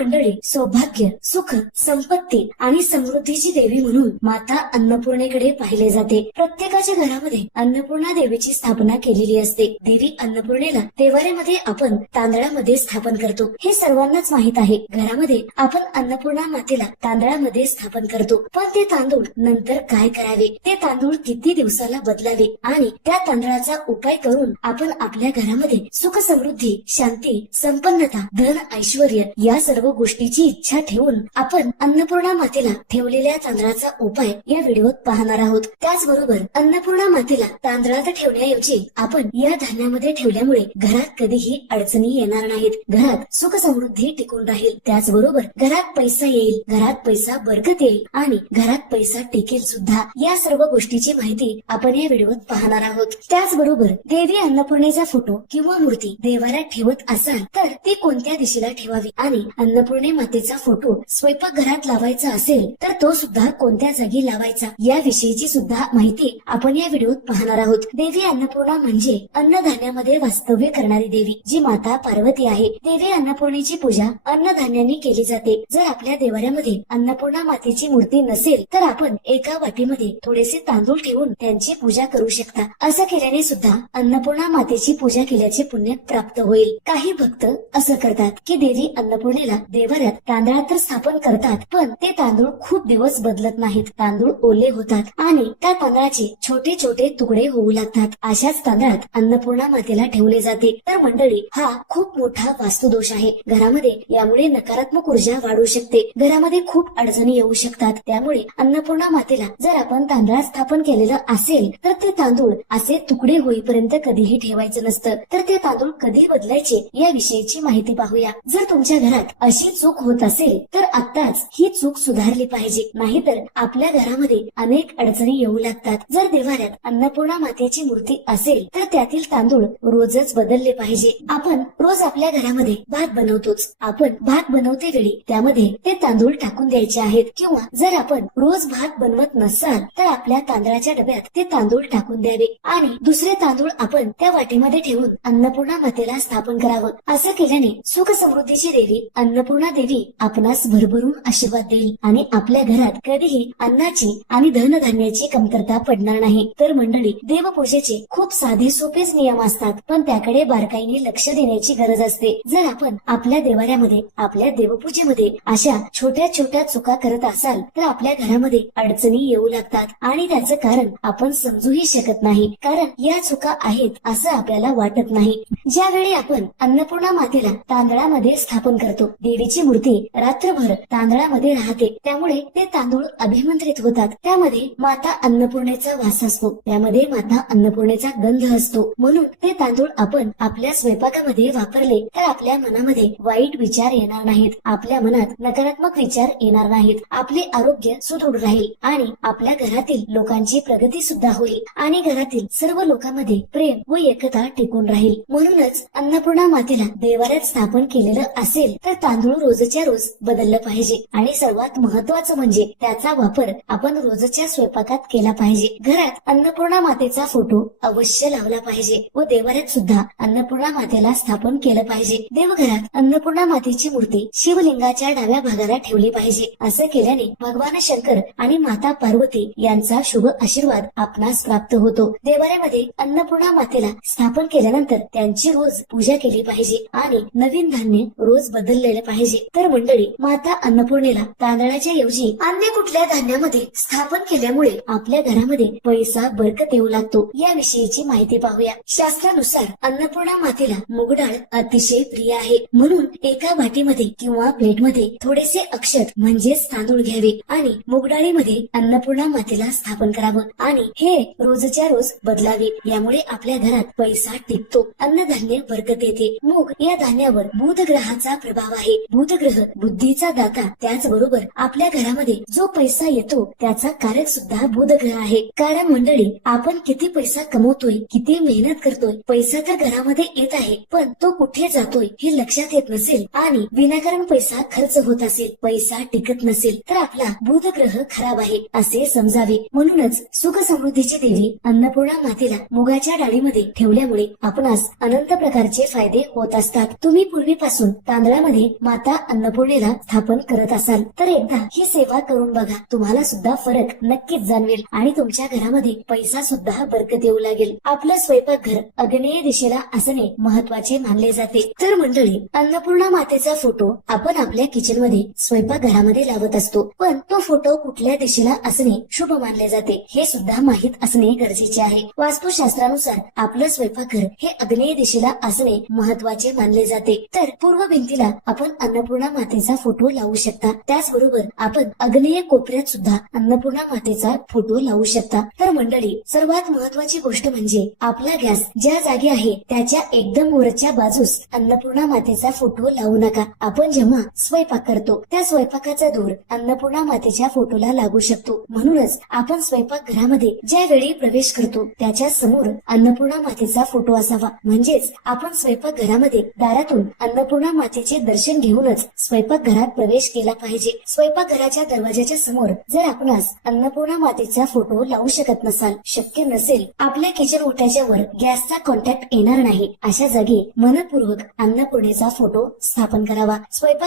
मंडळी सौभाग्य सुख संपत्ती आणि समृद्धीची देवी म्हणून माता अन्नपूर्णेकडे पाहिले जाते प्रत्येकाच्या घरामध्ये अन्नपूर्णा देवीची स्थापना केलेली असते देवी अन्नपूर्णेला देवाऱ्यामध्ये आपण तांदळामध्ये स्थापन करतो हे सर्वांनाच माहित आहे घरामध्ये आपण अन्नपूर्णा मातेला तांदळामध्ये स्थापन करतो पण ते तांदूळ नंतर काय करावे ते तांदूळ किती दिवसाला बदलावे आणि त्या तांदळाचा उपाय करून आपण आपल्या घरामध्ये सुख समृद्धी शांती संपन्नता धन ऐश्वर या सर्व गोष्टीची इच्छा ठेवून आपण अन्नपूर्णा मातेला ठेवलेल्या तांदळाचा उपाय या व्हिडिओत पाहणार आहोत त्याचबरोबर अन्नपूर्णा मातेला तांदळात ठेवण्याऐवजी आपण या धान्यामध्ये ठेवल्यामुळे घरात कधीही अडचणी येणार नाहीत घरात सुख समृद्धी टिकून राहील त्याचबरोबर घरात पैसा येईल घरात पैसा बरकत येईल आणि घरात पैसा टिकेल सुद्धा या सर्व गोष्टीची माहिती आपण या व्हिडिओत पाहणार आहोत त्याचबरोबर देवी अन्नपूर्णेचा फोटो किंवा मूर्ती देवाला ठेवत असाल तर ती कोणत्या दिशेला ठेवावी आणि अन्न अन्नपूर्णे मातेचा फोटो स्वयंपाकघरात लावायचा असेल तर तो सुद्धा कोणत्या जागी लावायचा विषयीची सुद्धा माहिती आपण या व्हिडिओत पाहणार आहोत देवी अन्नपूर्णा म्हणजे अन्नधान्यामध्ये वास्तव्य करणारी देवी जी माता पार्वती आहे देवी अन्नपूर्णेची पूजा अन्नधान्याने केली जाते जर आपल्या देवाऱ्यामध्ये अन्नपूर्णा मातेची मूर्ती नसेल तर आपण एका वाटीमध्ये थोडेसे तांदूळ ठेवून त्यांची पूजा करू शकता असं केल्याने सुद्धा अन्नपूर्णा मातेची पूजा केल्याचे पुण्य प्राप्त होईल काही भक्त असं करतात की देवी अन्नपूर्णेला देवऱ्यात तांदळात तर स्थापन करतात पण ते तांदूळ खूप दिवस बदलत नाहीत तांदूळ ओले होतात आणि त्या तांदळाचे छोटे छोटे तुकडे होऊ लागतात अशाच तांदळात अन्नपूर्णा मातेला ठेवले जाते तर मंडळी हा खूप मोठा वास्तुदोष आहे घरामध्ये यामुळे नकारात्मक ऊर्जा वाढू शकते घरामध्ये खूप अडचणी येऊ शकतात त्यामुळे अन्नपूर्णा मातेला जर आपण तांदळात स्थापन केलेलं असेल तर ते तांदूळ असे तुकडे होईपर्यंत कधीही ठेवायचं नसतं तर ते तांदूळ कधी बदलायचे या विषयीची माहिती पाहूया जर तुमच्या घरात अशी अशी चूक होत असेल तर आत्ताच ही चूक सुधारली पाहिजे नाहीतर आपल्या घरामध्ये अनेक अडचणी येऊ लागतात जर देवाऱ्यात अन्नपूर्णा मातेची मूर्ती असेल तर त्यातील तांदूळ रोजच बदलले पाहिजे आपण रोज आपल्या घरामध्ये भात बनवतोच आपण भात बनवते वेळी त्यामध्ये ते तांदूळ टाकून द्यायचे आहेत किंवा जर आपण रोज भात बनवत नसाल तर आपल्या तांदळाच्या डब्यात ते तांदूळ टाकून द्यावे आणि दुसरे तांदूळ आपण त्या वाटीमध्ये ठेवून अन्नपूर्णा मातेला स्थापन करावं असं केल्याने सुख समृद्धीची देवी अन्न अन्नपूर्णा देवी आपणास भरभरून आशीर्वाद देईल आणि आपल्या घरात कधीही अन्नाची आणि धनधान्याची कमतरता पडणार नाही तर मंडळी देवपूजेचे खूप साधे सोपेच नियम असतात पण त्याकडे बारकाईने लक्ष देण्याची गरज असते जर आपण आपल्या देवाऱ्यामध्ये आपल्या देवपूजेमध्ये अशा छोट्या छोट्या चुका करत असाल तर आपल्या घरामध्ये अडचणी येऊ लागतात आणि त्याचं कारण आपण समजूही शकत नाही कारण या चुका आहेत असं आपल्याला वाटत नाही ज्यावेळी आपण अन्नपूर्णा मातेला तांदळामध्ये स्थापन करतो देवीची मूर्ती रात्रभर तांदळामध्ये राहते त्यामुळे ते तांदूळ अभिमंत्रित होतात त्यामध्ये माता अन्नपूर्णेचा वास असतो त्यामध्ये माता अन्नपूर्णेचा गंध असतो म्हणून ते तांदूळ आपण आपल्या स्वयंपाकामध्ये वापरले तर आपल्या मनामध्ये वाईट विचार येणार नाहीत आपल्या मनात नकारात्मक विचार येणार नाहीत आपले आरोग्य सुदृढ राहील आणि आपल्या घरातील लोकांची प्रगती सुद्धा होईल आणि घरातील सर्व लोकांमध्ये प्रेम व एकता टिकून राहील म्हणूनच अन्नपूर्णा मातेला देवाऱ्यात स्थापन केलेलं असेल तर रोजच्या रोज बदललं पाहिजे आणि सर्वात महत्वाचं म्हणजे त्याचा वापर आपण रोजच्या स्वयंपाकात केला पाहिजे घरात अन्नपूर्णा मातेचा फोटो अवश्य लावला पाहिजे व देवाऱ्यात सुद्धा अन्नपूर्णा मातेला स्थापन केलं पाहिजे देवघरात अन्नपूर्णा मातेची मूर्ती शिवलिंगाच्या डाव्या भागाला ठेवली पाहिजे असं केल्याने भगवान शंकर आणि माता पार्वती यांचा शुभ आशीर्वाद आपणास प्राप्त होतो देवाऱ्यामध्ये अन्नपूर्णा मातेला स्थापन केल्यानंतर त्यांची रोज पूजा केली पाहिजे आणि नवीन धान्य रोज बदललेलं पाहिजे तर मंडळी माता अन्नपूर्णेला तांदळाच्या ऐवजी अन्य कुठल्या धान्यामध्ये स्थापन केल्यामुळे आपल्या घरामध्ये पैसा बरकत येऊ लागतो याविषयीची माहिती पाहूया शास्त्रानुसार अन्नपूर्णा मातेला मुगडाळ अतिशय प्रिय आहे म्हणून एका भाटीमध्ये किंवा प्लेटमध्ये थोडेसे अक्षत म्हणजेच तांदूळ घ्यावे आणि मुगडाळीमध्ये अन्नपूर्णा मातेला स्थापन करावं आणि हे रोजच्या रोज बदलावे यामुळे आपल्या घरात पैसा टिकतो अन्नधान्य बरकत येते मूग या धान्यावर बुध ग्रहाचा प्रभाव आहे भूतग्रह बुद्धीचा दाता त्याचबरोबर आपल्या घरामध्ये जो पैसा येतो त्याचा कारक सुद्धा बुधग्रह आहे कारण मंडळी आपण किती पैसा कमवतोय किती मेहनत करतोय पैसा तर घरामध्ये येत आहे पण तो कुठे जातोय हे लक्षात येत नसेल आणि विनाकारण पैसा खर्च होत असेल पैसा टिकत नसेल तर आपला बुधग्रह खराब आहे असे समजावे म्हणूनच सुख समृद्धीची देवी अन्नपूर्णा मातेला मुगाच्या डाळीमध्ये ठेवल्यामुळे आपणास अनंत प्रकारचे फायदे होत असतात तुम्ही पूर्वीपासून तांदळामध्ये माता अन्नपूर्णेला स्थापन करत असाल तर एकदा ही सेवा करून बघा तुम्हाला सुद्धा फरक नक्कीच जाणवेल आणि तुमच्या घरामध्ये पैसा सुद्धा बरकत येऊ लागेल आपलं स्वयंपाकघर अग्नेय दिशेला असणे महत्वाचे मानले जाते तर मंडळी अन्नपूर्णा मातेचा फोटो आपण आपल्या किचन मध्ये स्वयंपाकघरामध्ये लावत असतो पण तो फोटो कुठल्या दिशेला असणे शुभ मानले जाते हे सुद्धा माहीत असणे गरजेचे आहे वास्तुशास्त्रानुसार आपलं स्वयंपाकघर हे अग्नेय दिशेला असणे महत्वाचे मानले जाते तर पूर्व भिंतीला आपण अन्नपूर्णा मातेचा फोटो लावू शकता त्याचबरोबर आपण अग्नेय कोपऱ्यात सुद्धा अन्नपूर्णा मातेचा फोटो लावू शकता तर मंडळी सर्वात महत्वाची गोष्ट म्हणजे आपला गॅस ज्या जागी आहे त्याच्या एकदम वरच्या बाजूस अन्नपूर्णा मातेचा फोटो लावू नका आपण जेव्हा स्वयंपाक करतो त्या स्वयंपाकाचा दूर अन्नपूर्णा मातेच्या फोटोला लागू शकतो म्हणूनच आपण स्वयंपाक घरामध्ये ज्या वेळी प्रवेश करतो त्याच्या समोर अन्नपूर्णा मातेचा फोटो असावा म्हणजेच आपण स्वयंपाक घरामध्ये दारातून अन्नपूर्णा मातेचे दर्शन घेऊ घेऊनच घरात प्रवेश केला पाहिजे स्वयंपाक घराच्या दरवाजाच्या समोर जर आपण अन्नपूर्णा मातेचा फोटो लावू शकत नसाल शक्य नसेल आपल्या किचन ओट्याच्या वर गॅसचा कॉन्टॅक्ट येणार नाही अशा जागी मनपूर्वक अन्नपूर्णेचा फोटो स्थापन करावा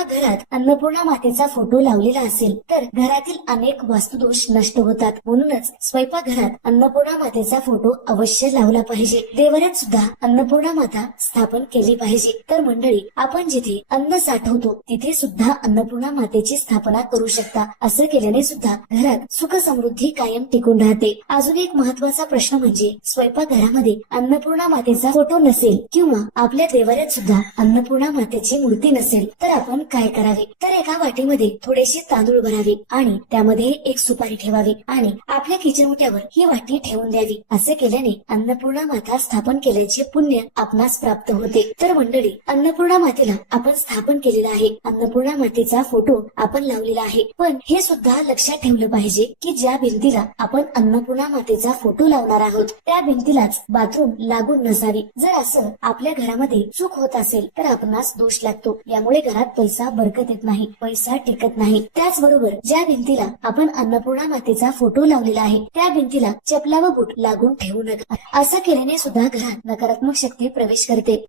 घरात अन्नपूर्णा मातेचा फोटो लावलेला असेल तर घरातील अनेक वास्तुदोष नष्ट होतात म्हणूनच स्वयंपाक घरात अन्नपूर्णा मातेचा फोटो अवश्य लावला पाहिजे देवऱ्यात सुद्धा अन्नपूर्णा माता स्थापन केली पाहिजे तर मंडळी आपण जिथे अन्न साठ पाठवतो तिथे सुद्धा अन्नपूर्णा मातेची स्थापना करू शकता असं केल्याने सुद्धा घरात सुख समृद्धी कायम टिकून राहते अजून एक महत्वाचा प्रश्न म्हणजे स्वयंपाकघरामध्ये अन्नपूर्णा मातेचा फोटो नसेल किंवा आपल्या देवाऱ्यात सुद्धा अन्नपूर्णा मातेची मूर्ती नसेल तर आपण काय करावे तर एका वाटीमध्ये थोडेसे तांदूळ भरावे आणि त्यामध्ये एक सुपारी ठेवावी आणि आपल्या किचनवट्यावर ही वाटी ठेवून द्यावी असे केल्याने अन्नपूर्णा माता स्थापन केल्याचे पुण्य आपणास प्राप्त होते तर मंडळी अन्नपूर्णा मातेला आपण स्थापन केले केलेला आहे अन्नपूर्णा मातेचा फोटो आपण लावलेला आहे पण हे सुद्धा लक्षात ठेवलं पाहिजे की ज्या भिंतीला आपण अन्नपूर्णा मातेचा फोटो लावणार आहोत त्या भिंतीलाच बाथरूम लागून नसावी जर असं आपल्या घरामध्ये चूक होत असेल तर आपणास दोष लागतो यामुळे घरात पैसा बरकत येत नाही पैसा टिकत नाही त्याचबरोबर ज्या भिंतीला आपण अन्नपूर्णा मातेचा फोटो लावलेला आहे त्या भिंतीला चपला व बूट लागून ठेवू नका असं केल्याने सुद्धा घरात नकारात्मक शक्ती प्रवेश करते